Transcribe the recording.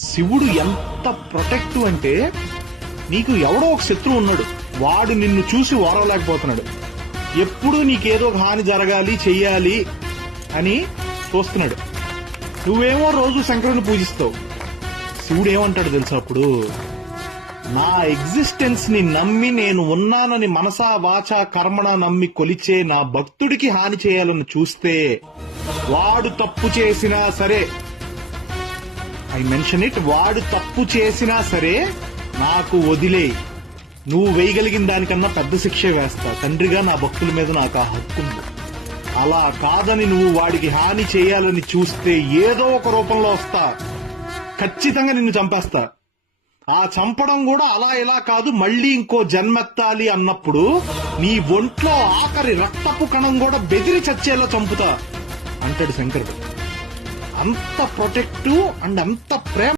శివుడు ఎంత ప్రొటెక్టివ్ అంటే, నీకు ఎవడో ఒక శత్రువు ఉన్నాడు, వాడు నిన్ను చూసి ఓరవలేకపోతున్నాడు, ఎప్పుడు నీకేదో హాని జరగాలి చెయ్యాలి అని చూస్తున్నాడు. నువ్వేమో రోజు శంకరుని పూజిస్తావు. శివుడు ఏమంటాడు తెలుసా అప్పుడు? నా ఎగ్జిస్టెన్స్ ని నమ్మి నేను ఉన్నానని మనసా వాచా కర్మణ నమ్మి కొలిచే నా భక్తుడికి హాని చేయాలని చూస్తే వాడు తప్పు చేసినా సరే, ఐ మెన్షన్ ఇట్, వాడు తప్పు చేసినా సరే నాకు వదిలే, నువ్వు వేయగలిగిన దానికన్నా పెద్ద శిక్ష వేస్తా. తండ్రిగా నా భక్తుల మీద నాకు ఆ హక్కు ఉంది. అలా కాదని నువ్వు వాడికి హాని చేయాలని చూస్తే ఏదో ఒక రూపంలో వస్తా, ఖచ్చితంగా నిన్ను చంపేస్తా. ఆ చంపడం కూడా అలా ఇలా కాదు, మళ్ళీ ఇంకో జన్మెత్తాలి అన్నప్పుడు నీ ఒంట్లో ఆఖరి రక్తపు కణం కూడా బెదిరి చచ్చేలా చంపుతా అంటాడు శంకరుడు. అంత ప్రొటెక్టివ్ అండ్ అంత ప్రేమ.